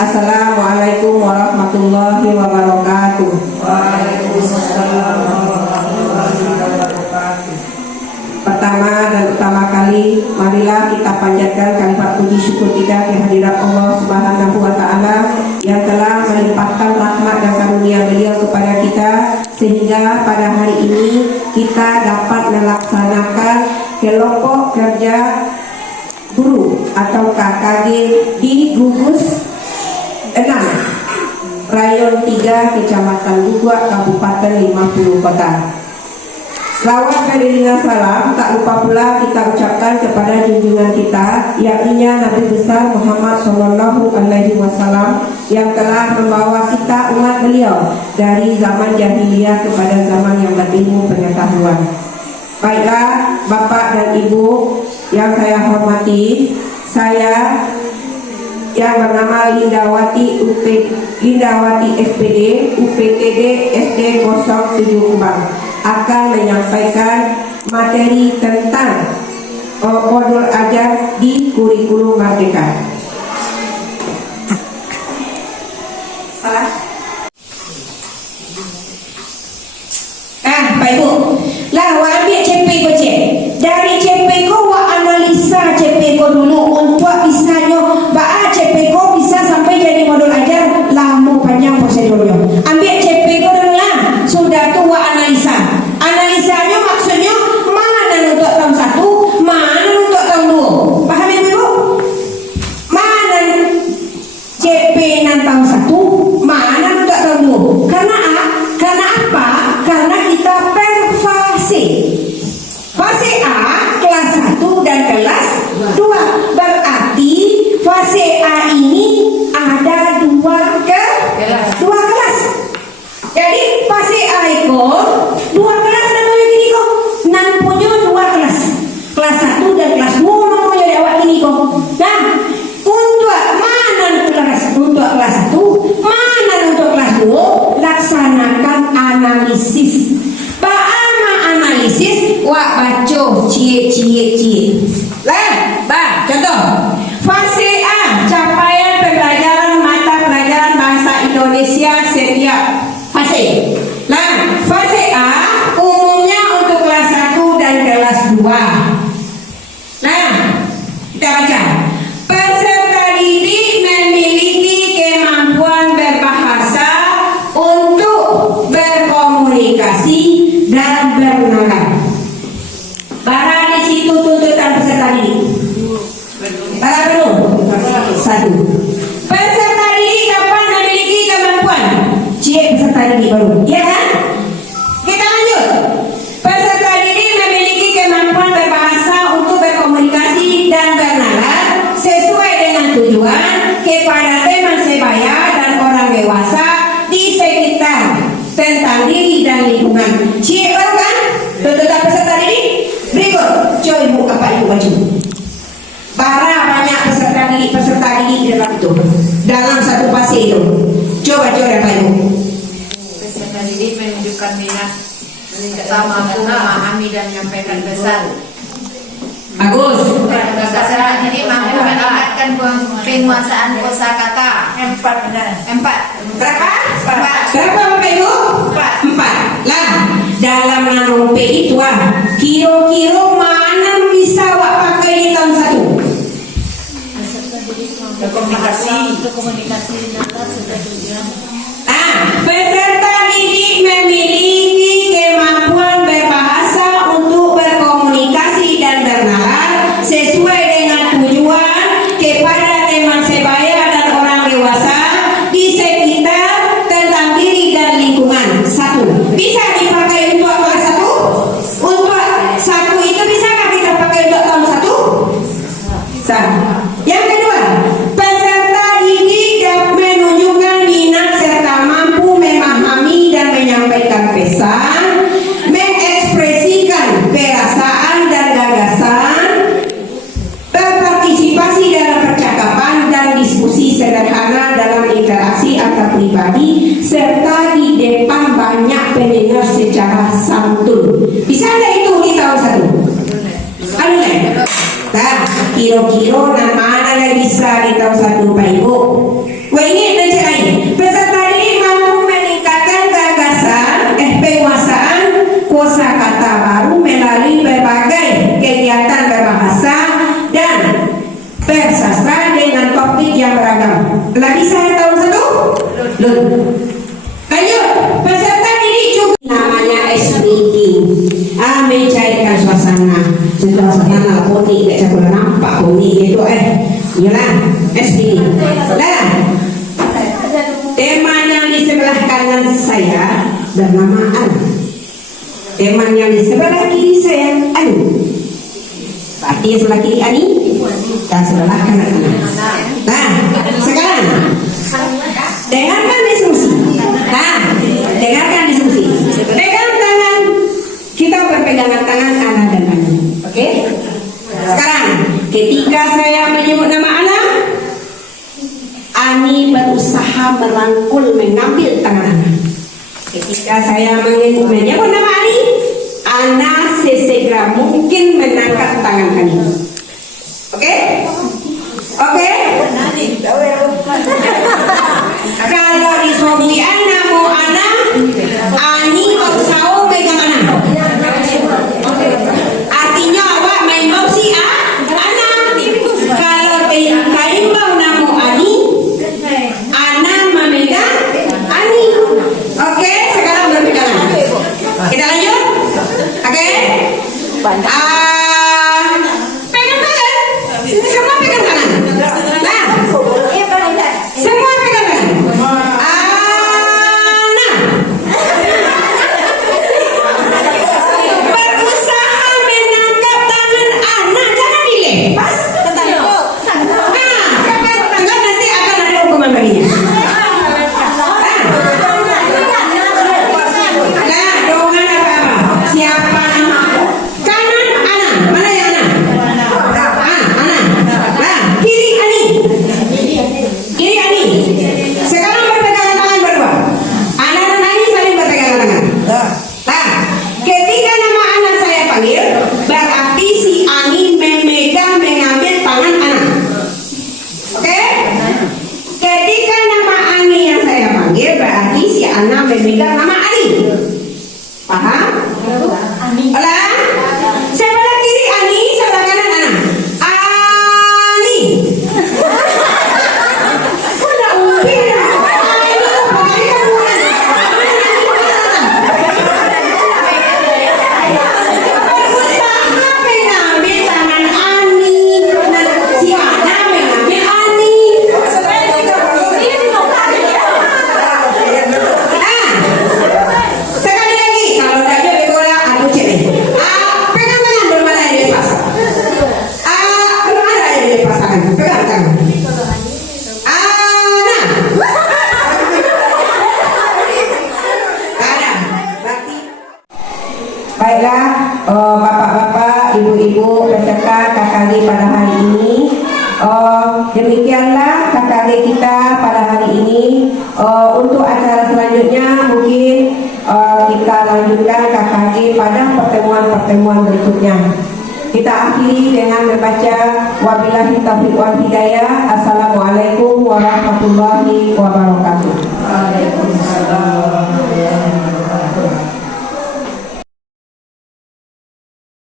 Assalamualaikum warahmatullahi wabarakatuh. Waalaikumsalam warahmatullahi wabarakatuh. Pertama dan utama kali, marilah kita panjatkan kalimat puji syukur kita kehadirat Allah Subhanahu wa Ta'ala yang telah melimpahkan rahmat dan karunia beliau kepada kita, sehingga pada hari ini kita dapat melaksanakan kelompok kerja guru atau KKG di Gugus 6 Rayon 3 Kecamatan Gugua, Kabupaten 50 Kota. Selawat beriringan salam tak lupa pula kita ucapkan kepada junjungan kita, yakni Nabi besar Muhammad Sallallahu Alaihi Wasallam yang telah membawa kita umat beliau dari zaman jahiliyah kepada zaman yang berilmu pengetahuan. Baiklah Bapak dan Ibu yang saya hormati, saya yang bernama Lindawati SPD UPTD SD 07 Kubang akan menyampaikan materi tentang modul ajar di kurikulum Merdeka. Salah? Pak Ibu, lah ambil CP ko cek. Dari CP ko wa analisa CP ko dulu untuk bisanya CP ko bisa sampai jadi modul ajar, lama panjang prosedurnya. Ambil CP ko dulu lah. Sudah tua analisa. Analisanya maksudnya mana untuk tahun 1, mana untuk tahun 2. Paham ya Ibu? Mana CP nan tahun 1, mana untuk tahun 2. Karena apa? Karena kita per fase. Fase A kelas 1 dan kelas 2. Berarti fase A ini ada 2 kelas. Jadi fase A itu 2 kelas namanya gini kok. Nan punya 2 kelas. Kelas 1 dan kelas 2 namanya di awak gini kok. Nah, untuk mana kelas 1, mana untuk kelas 2, laksanakan analisis. Bagaimana analisis? Wak baca cie. Lah, contoh. Fase A, capaian pembelajaran mata pelajaran bahasa Indonesia setiap fase. Nah, fase A umumnya untuk kelas 1 dan kelas 2. Nah, kita baca. Peserta didik memiliki kemampuan berbahasa untuk berkomunikasi dan bernalar. Barang di situ tuntutan peserta didik. Barang belum? 1. Peserta didik dapat memiliki kemampuan. Peserta didik baru, ya kan? Kita lanjut. Peserta didik memiliki kemampuan berbahasa untuk berkomunikasi dan bernalar sesuai dengan tujuan kepada teman sebaya dan orang dewasa di sekitar tentang diri dan lingkungan. Baru kan? Tuntutan peserta didik. Berikut, coba Ibu apa Ibu baju. Para banyak peserta didik dalam itu, dalam satu fase itu. Coba Pak Ibu. Peserta didik menunjukkan minat serta mampu memahami dan menyampaikan pesan. Bagus. Peserta didik mampu mendapatkan penguasaan kosakata. 4. Berapa? 4. Berapa Bapak Ibu? 4. Lah, dalam narumpe itu kira-kira mana bisa wak pakai di tahun 1? Komunikasi nada sudah tujuan. Peserta didik memiliki kemampuan berbahasa untuk berkomunikasi dan bernalar sesuai dengan tujuan kepada teman sebaya dan orang dewasa di sekitar tentang diri dan lingkungan. 1. Bisa dipakai untuk kelas 1? Untuk 1 itu bisa nggak kita pakai untuk tahun 1? Bisa. Yang kedua, peserta didik dapat menunjukkan minat serta mampu memahami dan menyampaikan pesan, mengekspresikan perasaan dan gagasan, berpartisipasi dalam percakapan dan diskusi sederhana dalam interaksi antar pribadi, serta di depan banyak pendengar secara santun. Bisa nggak itu di tahun 1? Ada. Nah, kira-kira mana yang bisa di tahun 1 Pak Ibu? Wah, ini Lagi saya tahun 1? Belum. Lanjut. Peserta didik juga namanya SBD. Mencairkan suasana. Suasana poni, tidak saya boleh nampak poni itu Yalah, SBD. Lah. Teman yang di sebelah kanan saya bernama An. Teman yang di sebelah kiri saya An. Berarti yang sebelah kiri Ani dan sebelah kanan Ana. Nah, sekarang dengarkan diskusi. Nah, dengarkan diskusi. Pegang tangan, kita berpegangan tangan Ana dan Ani. Oke? Sekarang, ketika saya menyebut nama Ana, Ani berusaha merangkul mengambil tangan Ana. Ketika saya menyebut nama Ani, Ana sesegera mungkin menangkap tangan Ani. Oke? Oke? Kalau disuruh Ana mau Ana, Ani berusaha megang Ana. Artinya awak main bau si Ana. Kalau kaimbau namu Ani, Ana memegang Ani. Oke, sekarang berpegangan. Kita lanjut. Oke. Pegang tangan. Semua pegang tangan. Nah, semua pegang tangan. Ana berusaha menangkap tangan Ana, jangan dilepas. Sekarang nanti akan ada hukuman baginya. Siapa nama? Kanan Ana. Mana yang Ana? Ana. Nah, kiri Ani. Kiri Ani. Sekarang berpegangan tangan berdua. Ana dan Ani saling berpegangan tangan. Nah, ketika nama Ana saya panggil, berarti si Ani mengambil tangan Ana. Oke? Ketika nama Ani yang saya panggil, berarti si Ana memegang nama Ani. Paham? Olah, sebelah kiri Ani, sebelah kanan Ana. Ani. Udah umpir. Berusaha mengambil tangan Ani. Si Ana mengambil Ani. Sekali lagi, kalau tidak ada bola, aku cek. Pegang tangan, belum ada yang dilepas. Belum ada yang dilepas tangan. Pegang tangan. Ana. Ada. Berarti. Baiklah, bapak-bapak, ibu-ibu, peserta KKD pada hari ini. Demikianlah KKD kita pada hari ini. Untuk acara selanjutnya mungkin kita lanjutkan KKD pada pertemuan-pertemuan berikutnya. Kita akhiri dengan membaca wabillahi taufiq wal hidayah. Assalamualaikum warahmatullahi wabarakatuh.